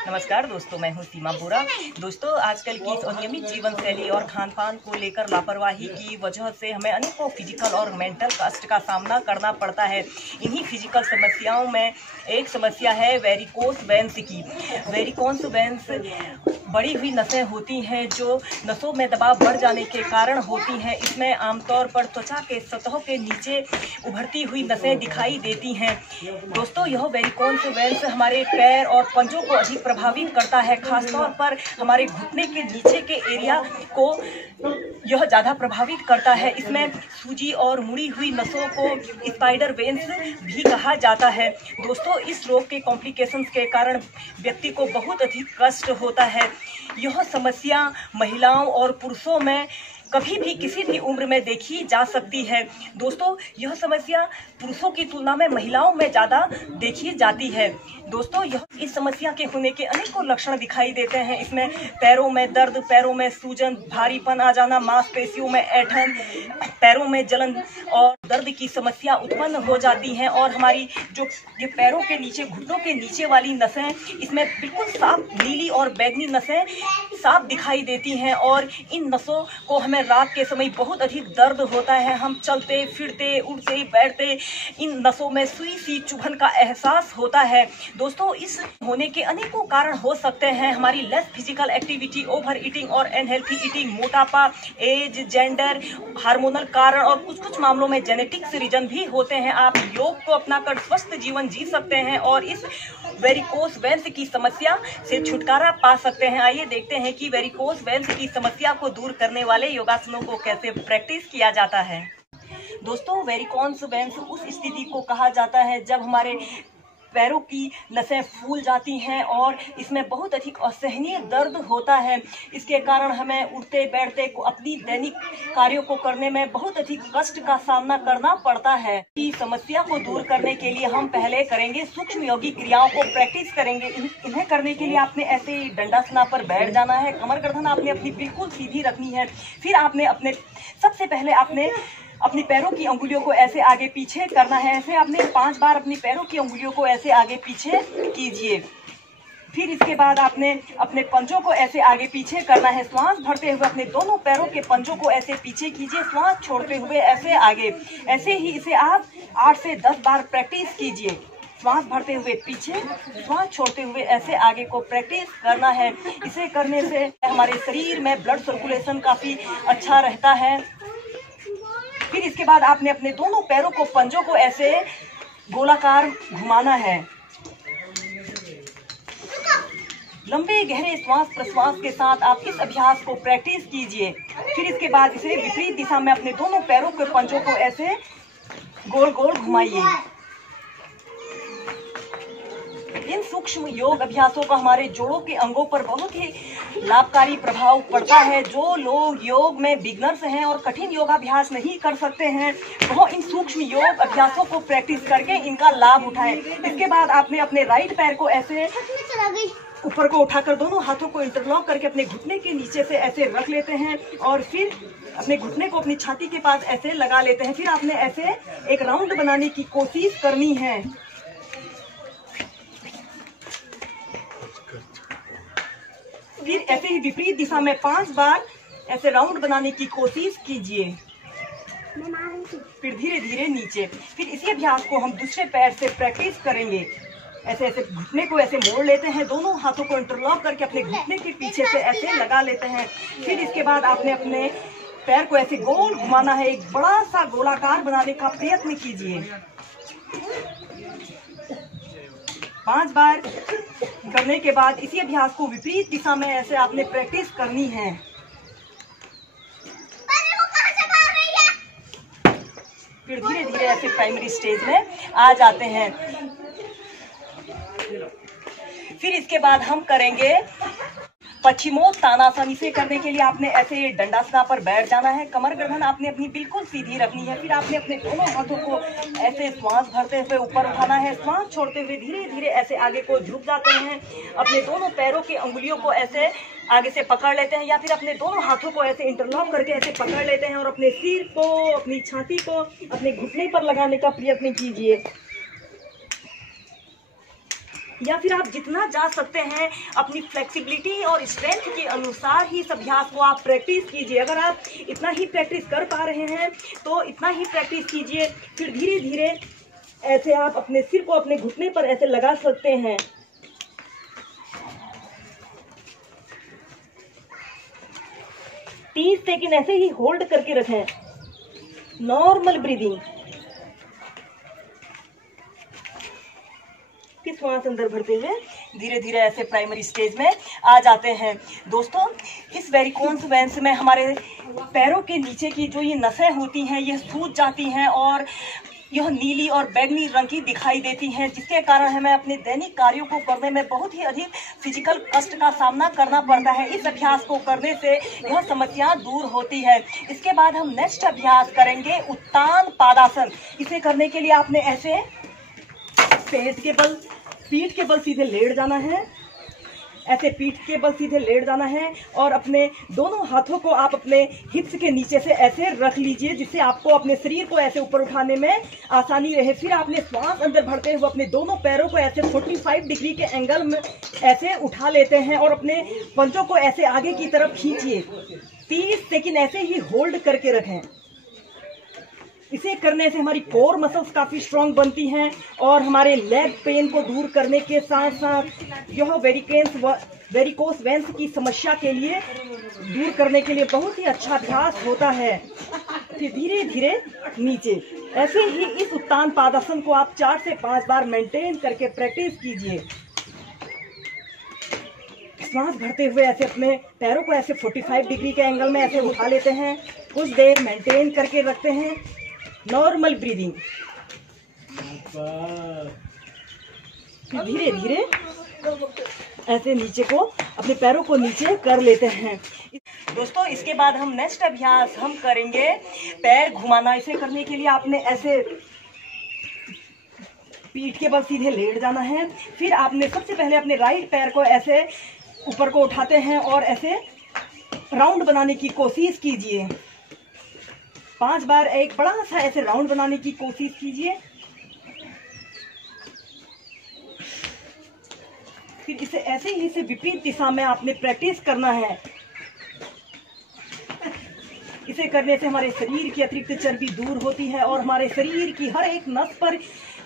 नमस्कार दोस्तों, मैं हूं सीमा बोरा। दोस्तों, आजकल की इस अनियमित जीवन शैली और खान पान को लेकर लापरवाही की वजह से हमें अनेकों फिजिकल और मेंटल कष्ट का सामना करना पड़ता है। इन्हीं फिजिकल समस्याओं में एक समस्या है वेरिकोस वेन्स की। वेरिकोस वेन्स बड़ी हुई नसें होती हैं जो नसों में दबाव बढ़ जाने के कारण होती हैं। इसमें आमतौर पर त्वचा के सतहों के नीचे उभरती हुई नसें दिखाई देती हैं। दोस्तों, यह वेरिकोस वेन्स हमारे पैर और पंजों को अधिक प्रभावित करता है। खासतौर पर हमारे घुटने के नीचे के एरिया को यह ज़्यादा प्रभावित करता है। इसमें सूजी और मुड़ी हुई नसों को स्पाइडर वेन्स भी कहा जाता है। दोस्तों, इस रोग के कॉम्प्लिकेशंस के कारण व्यक्ति को बहुत अधिक कष्ट होता है। यह समस्या महिलाओं और पुरुषों में कभी भी किसी भी उम्र में देखी जा सकती है। दोस्तों, यह समस्या पुरुषों की तुलना में महिलाओं में ज़्यादा देखी जाती है। दोस्तों, इस समस्या के होने के अनेकों लक्षण दिखाई देते हैं। इसमें पैरों में दर्द, पैरों में सूजन, भारीपन आ जाना, मांसपेशियों में ऐंठन, पैरों में जलन और दर्द की समस्या उत्पन्न हो जाती हैं। और हमारी जो ये पैरों के नीचे, घुटनों के नीचे वाली नसें, इसमें बिल्कुल साफ नीली और बैंगनी नसें साफ दिखाई देती हैं। और इन नसों को हमें रात के समय बहुत अधिक दर्द होता है। हम चलते फिरते, उठते बैठते इन नसों में सुई सी चुभन का एहसास होता है। दोस्तों, इस होने के अनेकों कारण हो सकते हैं। हमारी less physical activity, over eating और अनहेल्थी ईटिंग, मोटापा, एज, जेंडर, हार्मोनल कारण और कुछ मामलों में जेनेटिक्स रीजन भी होते हैं। आप योग को अपनाकर स्वस्थ जीवन जी सकते हैं और इस वेरिकोस वेन्स की समस्या से छुटकारा पा सकते हैं। आइए देखते हैं कि वेरिकोस वेन्स की समस्या को दूर करने वाले योगासनों को कैसे प्रैक्टिस किया जाता है। दोस्तों, वेरिकोस वेन्स उस स्थिति को कहा जाता है जब हमारे पैरों की नसें फूल जाती हैं और इसमें बहुत अधिक असहनीय दर्द होता है। इसके कारण हमें उठते बैठते अपनी दैनिक कार्यों को करने में बहुत अधिक कष्ट का सामना करना पड़ता है। इस समस्या को दूर करने के लिए हम पहले करेंगे सूक्ष्म योगी क्रियाओं को प्रैक्टिस करेंगे। इन्हें करने के लिए आपने ऐसे दंडासना पर बैठ जाना है। कमर गर्दन आपने अपनी बिल्कुल सीधी रखनी है। फिर आपने सबसे पहले अपनी पैरों की अंगुलियों को ऐसे आगे पीछे करना है। ऐसे आपने 5 बार अपनी पैरों की अंगुलियों को ऐसे आगे पीछे कीजिए। फिर इसके बाद आपने अपने पंजों को ऐसे आगे पीछे करना है। श्वास भरते हुए अपने दोनों पैरों के पंजों को ऐसे पीछे कीजिए, श्वास छोड़ते हुए ऐसे आगे। ऐसे ही इसे आप 8 से 10 बार प्रैक्टिस कीजिए। श्वास भरते हुए पीछे, श्वास छोड़ते हुए ऐसे आगे को प्रैक्टिस करना है। इसे करने से हमारे शरीर में ब्लड सर्कुलेशन काफी अच्छा रहता है। फिर इसके बाद आपने अपने दोनों पैरों को, पंजों को ऐसे गोलाकार घुमाना है। लंबे गहरे श्वास प्रश्वास के साथ आप इस अभ्यास को प्रैक्टिस कीजिए। फिर इसके बाद इसे विपरीत दिशा में अपने दोनों पैरों के पंजों को ऐसे गोल गोल घुमाइए। इन सूक्ष्म योग अभ्यासों का हमारे जोड़ों के अंगों पर बहुत ही लाभकारी प्रभाव पड़ता है। जो लोग योग में बिगनर्स हैं और कठिन योगाभ्यास नहीं कर सकते हैं, वो इन सूक्ष्म योग अभ्यासों को प्रैक्टिस करके इनका लाभ उठाएं। इसके बाद आपने अपने राइट पैर को ऐसे ऊपर को उठाकर दोनों हाथों को इंटरलॉक करके अपने घुटने के नीचे से ऐसे रख लेते हैं और फिर अपने घुटने को अपनी छाती के पास ऐसे लगा लेते हैं। फिर आपने ऐसे एक राउंड बनाने की कोशिश करनी है। फिर ऐसे ही विपरीत दिशा में 5 बार ऐसे राउंड बनाने की कोशिश कीजिए। फिर धीरे धीरे नीचे। फिर इसी अभ्यास को हम दूसरे पैर से प्रैक्टिस करेंगे। ऐसे घुटने को ऐसे मोड़ लेते हैं, दोनों हाथों को इंटरलॉक करके अपने घुटने के पीछे से ऐसे लगा लेते हैं। फिर इसके बाद आपने अपने पैर को ऐसे गोल घुमाना है। एक बड़ा सा गोलाकार बनाने का प्रयत्न कीजिए। 5 बार करने के बाद इसी अभ्यास को विपरीत दिशा में ऐसे आपने प्रैक्टिस करनी है। फिर धीरे धीरे ऐसे प्राइमरी स्टेज में आ जाते हैं। फिर इसके बाद हम करेंगे पश्चिमोत्तानासन। इसे करने के लिए आपने ऐसे दंडासना पर बैठ जाना है। कमर गर्दन आपने अपनी बिल्कुल सीधी रखनी है। फिर आपने अपने दोनों हाथों को ऐसे श्वास भरते हुए ऊपर उठाना है। श्वास छोड़ते हुए धीरे धीरे ऐसे आगे को झुक जाते हैं। अपने दोनों पैरों की अंगुलियों को ऐसे आगे से पकड़ लेते हैं या फिर अपने दोनों हाथों को ऐसे इंटरलॉक करके ऐसे पकड़ लेते हैं और अपने सिर को, अपनी छाती को अपने घुटने पर लगाने का प्रयत्न कीजिए। या फिर आप जितना जा सकते हैं अपनी फ्लेक्सिबिलिटी और स्ट्रेंथ के अनुसार ही इस अभ्यास को आप प्रैक्टिस कीजिए। अगर आप इतना ही प्रैक्टिस कर पा रहे हैं तो इतना ही प्रैक्टिस कीजिए। फिर धीरे धीरे ऐसे आप अपने सिर को अपने घुटने पर ऐसे लगा सकते हैं। तीस सेकंड ऐसे ही होल्ड करके रखें। Normal breathing. फिर श्वास अंदर भरते हुए धीरे धीरे ऐसे प्राइमरी स्टेज में आ जाते हैं। दोस्तों, इस वेरिकोस वेन्स में हमारे पैरों के नीचे की जो ये नसें होती हैं ये सूज जाती हैं और यह नीली और बैंगनी रंग की दिखाई देती हैं, जिसके कारण हमें अपने दैनिक कार्यों को करने में बहुत ही अधिक फिजिकल कष्ट का सामना करना पड़ता है। इस अभ्यास को करने से यह समस्या दूर होती है। इसके बाद हम नेक्स्ट अभ्यास करेंगे उत्तान पादासन। इसे करने के लिए आपने ऐसे पीठ के बल सीधे लेट जाना है। ऐसे पीठ के बल सीधे लेट जाना है और अपने दोनों हाथों को आप अपने हिप्स के नीचे से ऐसे रख लीजिए, जिससे आपको अपने शरीर को ऐसे ऊपर उठाने में आसानी रहे। फिर आपने श्वास अंदर भरते हुए अपने दोनों पैरों को ऐसे 45 डिग्री के एंगल में ऐसे उठा लेते हैं और अपने पंजों को ऐसे आगे की तरफ खींचिए। 30 सेकंड ऐसे ही होल्ड करके रखें। इसे करने से हमारी कोर मसल्स काफी स्ट्रांग बनती हैं और हमारे लेग पेन को दूर करने के साथ साथ यह वेरिकोस वेन्स की समस्या के लिए दूर करने के लिए बहुत ही अच्छा अभ्यास होता है। फिर धीरे धीरे नीचे। ऐसे ही इस उत्तान पादासन को आप 4 से 5 बार मेंटेन करके प्रैक्टिस कीजिए। श्वास भरते हुए ऐसे अपने पैरों को ऐसे 45 डिग्री के एंगल में ऐसे उठा लेते हैं। कुछ देर मेंटेन करके रखते हैं। Normal breathing. धीरे धीरे ऐसे नीचे को अपने पैरों को नीचे कर लेते हैं। दोस्तों, इसके बाद हम नेक्स्ट अभ्यास हम करेंगे पैर घुमाना। इसे करने के लिए आपने ऐसे पीठ के बल सीधे लेट जाना है। फिर आपने सबसे पहले अपने राइट पैर को ऐसे ऊपर को उठाते हैं और ऐसे राउंड बनाने की कोशिश कीजिए। 5 बार एक बड़ा सा ऐसे राउंड बनाने की कोशिश कीजिए। फिर इसे ऐसे ही इसे विपरीत दिशा में आपने प्रैक्टिस करना है। इसे करने से हमारे शरीर की अतिरिक्त चर्बी दूर होती है और हमारे शरीर की हर एक नस पर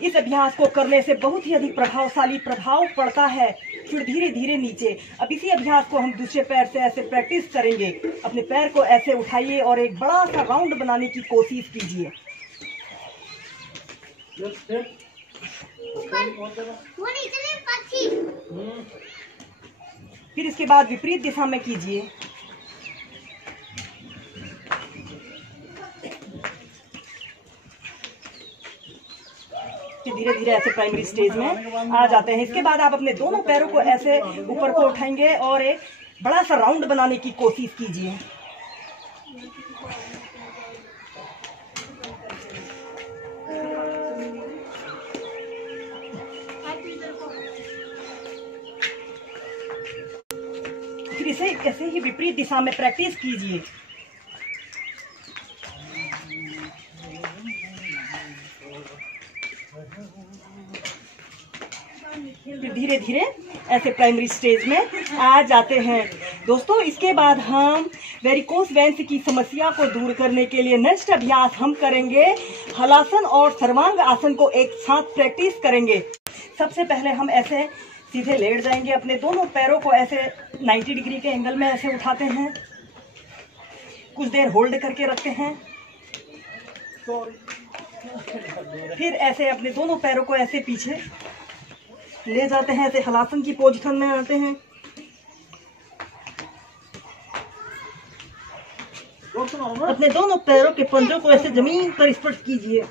इस अभ्यास को करने से बहुत ही अधिक प्रभावशाली प्रभाव पड़ता है। फिर धीरे धीरे नीचे। अब इसी अभ्यास को हम दूसरे पैर से ऐसे प्रैक्टिस करेंगे। अपने पैर को ऐसे उठाइए और एक बड़ा सा राउंड बनाने की कोशिश कीजिए। फिर इसके बाद विपरीत दिशा में कीजिए। धीरे धीरे ऐसे प्राइमरी स्टेज में आ जाते हैं। इसके बाद आप अपने दोनों पैरों को ऐसे ऊपर को उठाएंगे और एक बड़ा सा राउंड बनाने की कोशिश कीजिए। फिर इसे ऐसे ही विपरीत दिशा में प्रैक्टिस कीजिए। फिर धीरे धीरे ऐसे प्राइमरी स्टेज में आ जाते हैं। दोस्तों, इसके बाद हम वेरिकोस वेन्स की समस्या को दूर करने के लिए नेक्स्ट अभ्यास हम करेंगे हलासन और सर्वांग आसन को एक साथ प्रैक्टिस करेंगे। सबसे पहले हम ऐसे सीधे लेट जाएंगे। अपने दोनों पैरों को ऐसे 90 डिग्री के एंगल में ऐसे उठाते हैं। कुछ देर होल्ड करके रखते हैं। फिर ऐसे अपने दोनों पैरों को ऐसे पीछे ले जाते हैं। ऐसे हलासन की पोजीशन में आते हैं। अपने दोनों पैरों के पंजों को ऐसे जमीन पर स्पर्श कीजिए।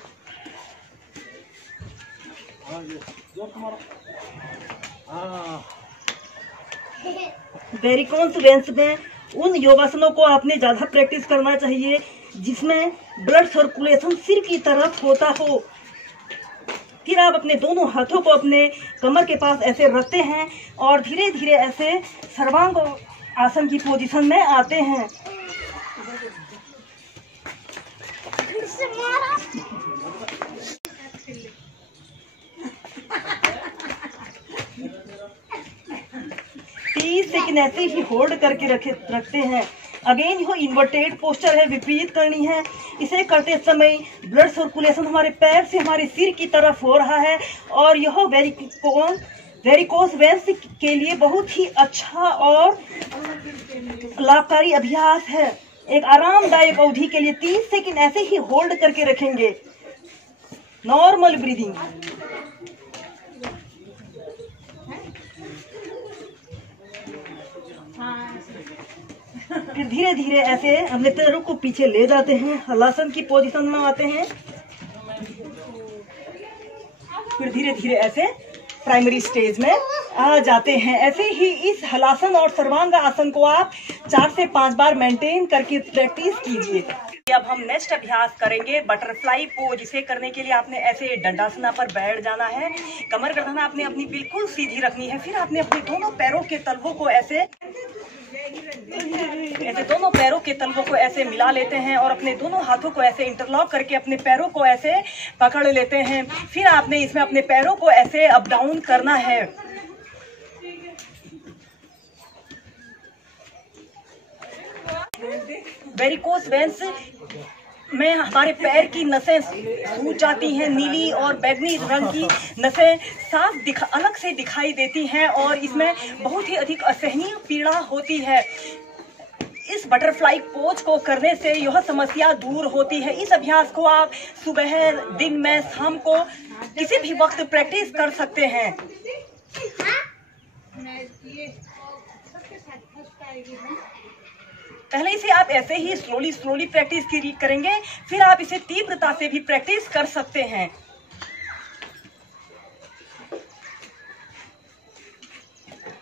वेरिकोस वेन्स में उन योगासनों को आपने ज्यादा प्रैक्टिस करना चाहिए जिसमें ब्लड सर्कुलेशन सिर की तरफ होता हो। फिर आप अपने दोनों हाथों को अपने कमर के पास ऐसे रखते हैं और धीरे धीरे ऐसे सर्वांग आसन की पोजीशन में आते हैं। 30 सेकंड ऐसे ही होल्ड करके रखते हैं। अगेन यह इन्वर्टेड पोस्टर है, विपरीत करनी है। इसे करते समय ब्लड सर्कुलेशन हमारे पैर से हमारे सिर की तरफ हो रहा है और यह वेरिकोस वेन्स के लिए बहुत ही अच्छा और लाभकारी अभ्यास है। एक आरामदायक अवधि के लिए 30 सेकंड ऐसे ही होल्ड करके रखेंगे। Normal breathing. फिर धीरे धीरे ऐसे अपने पैरों को पीछे ले जाते हैं, हलासन की पोजीशन में आते हैं। फिर धीरे धीरे ऐसे प्राइमरी स्टेज में आ जाते हैं। ऐसे ही इस हलासन और सर्वांग आसन को आप 4 से 5 बार मेंटेन करके प्रैक्टिस कीजिए। अब हम नेक्स्ट अभ्यास करेंगे बटरफ्लाई पोज। इसे करने के लिए आपने ऐसे दंडासना पर बैठ जाना है। कमर गर्दन आपने अपनी बिल्कुल सीधी रखनी है। फिर आपने अपने दोनों पैरों के तलवों को ऐसे दोनों पैरों के तलवों को ऐसे मिला लेते हैं और अपने दोनों हाथों को ऐसे इंटरलॉक करके अपने पैरों को ऐसे पकड़ लेते हैं। फिर आपने इसमें अपने पैरों को ऐसे अप डाउन करना है। वेरिकोस वेन्स में हमारे पैर की नसें सूज जाती हैं। नीली और बैगनी रंग की नसें साफ अलग से दिखाई देती हैं और इसमें बहुत ही अधिक असहनीय पीड़ा होती है। इस बटरफ्लाई पोज को करने से यह समस्या दूर होती है। इस अभ्यास को आप सुबह, दिन में, शाम को किसी भी वक्त प्रैक्टिस कर सकते हैं। पहले इसे आप ऐसे ही स्लोली प्रैक्टिस करेंगे, फिर आप इसे तीव्रता से भी प्रैक्टिस कर सकते हैं।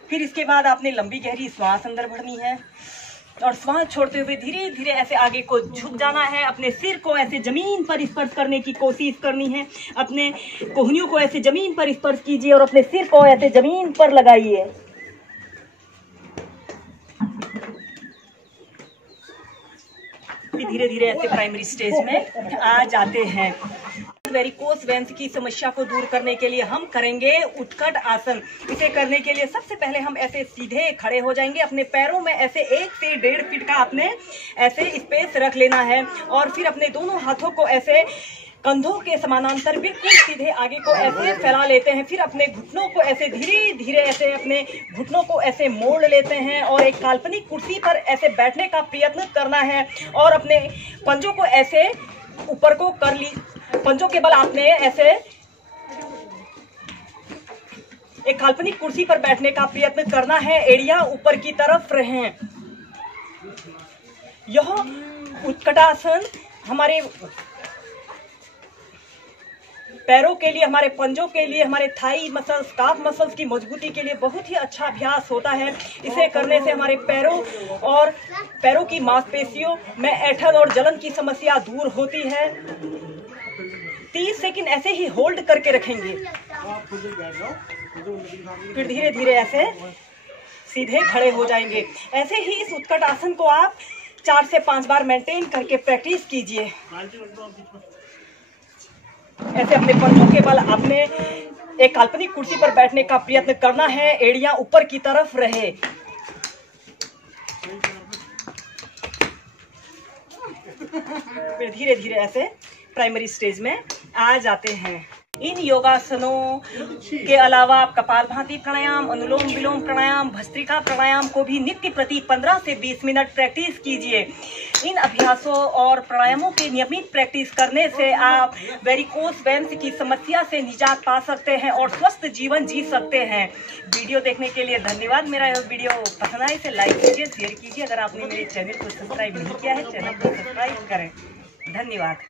फिर इसके बाद आपने लंबी गहरी श्वास अंदर भरनी है और श्वास छोड़ते हुए धीरे धीरे ऐसे आगे को झुक जाना है। अपने सिर को ऐसे जमीन पर स्पर्श करने की कोशिश करनी है। अपने कोहनियों को ऐसे जमीन पर स्पर्श कीजिए और अपने सिर को ऐसे जमीन पर लगाइए। धीरे धीरे ऐसे प्राइमरी स्टेज में आ जाते हैं। वेरिकोस वेन्स की समस्या को दूर करने के लिए हम करेंगे उत्कट आसन। इसे करने के लिए सबसे पहले हम ऐसे सीधे खड़े हो जाएंगे। अपने पैरों में ऐसे 1 से 1.5 फीट का आपने ऐसे स्पेस रख लेना है और फिर अपने दोनों हाथों को ऐसे कंधों के समानांतर बिल्कुल सीधे आगे को ऐसे फैला लेते हैं। फिर अपने घुटनों को ऐसे धीरे धीरे ऐसे अपने घुटनों को ऐसे मोड़ लेते हैं और एक काल्पनिक कुर्सी पर ऐसे बैठने का प्रयत्न करना है और अपने पंजों को ऐसे ऊपर को कर ली। पंजों के बल आपने ऐसे एक काल्पनिक कुर्सी पर बैठने का प्रयत्न करना है। एड़ियां ऊपर की तरफ रहें। यह उत्कटासन हमारे पैरों के लिए, हमारे पंजों के लिए, हमारे थाई मसल्स, काफ मसल्स की मजबूती के लिए बहुत ही अच्छा अभ्यास होता है। इसे करने से हमारे पैरों की मांसपेशियों में ऐंठन और जलन की समस्या दूर होती है। 30 सेकंड ऐसे ही होल्ड करके रखेंगे। फिर धीरे धीरे ऐसे सीधे खड़े हो जाएंगे। ऐसे ही इस उत्कट आसन को आप 4 से 5 बार मेंटेन करके प्रैक्टिस कीजिए। ऐसे अपने पंजों के बल आपने एक काल्पनिक कुर्सी पर बैठने का प्रयत्न करना है। एड़ियां ऊपर की तरफ रहे। फिर धीरे धीरे ऐसे प्राइमरी स्टेज में आ जाते हैं। इन योगासनों के अलावा आप कपालभाति प्राणायाम, अनुलोम विलोम प्राणायाम, भस्त्रिका प्राणायाम को भी नित्य प्रति 15 से 20 मिनट प्रैक्टिस कीजिए। इन अभ्यासों और प्राणायामों की नियमित प्रैक्टिस करने से आप वेरिकोस वेन्स की समस्या से निजात पा सकते हैं और स्वस्थ जीवन जी सकते हैं। वीडियो देखने के लिए धन्यवाद। मेरा यह वीडियो पसंद आए इसे लाइक कीजिए, शेयर कीजिए। अगर आपने मेरे चैनल को सब्सक्राइब नहीं किया है, चैनल को सब्सक्राइब करें। धन्यवाद।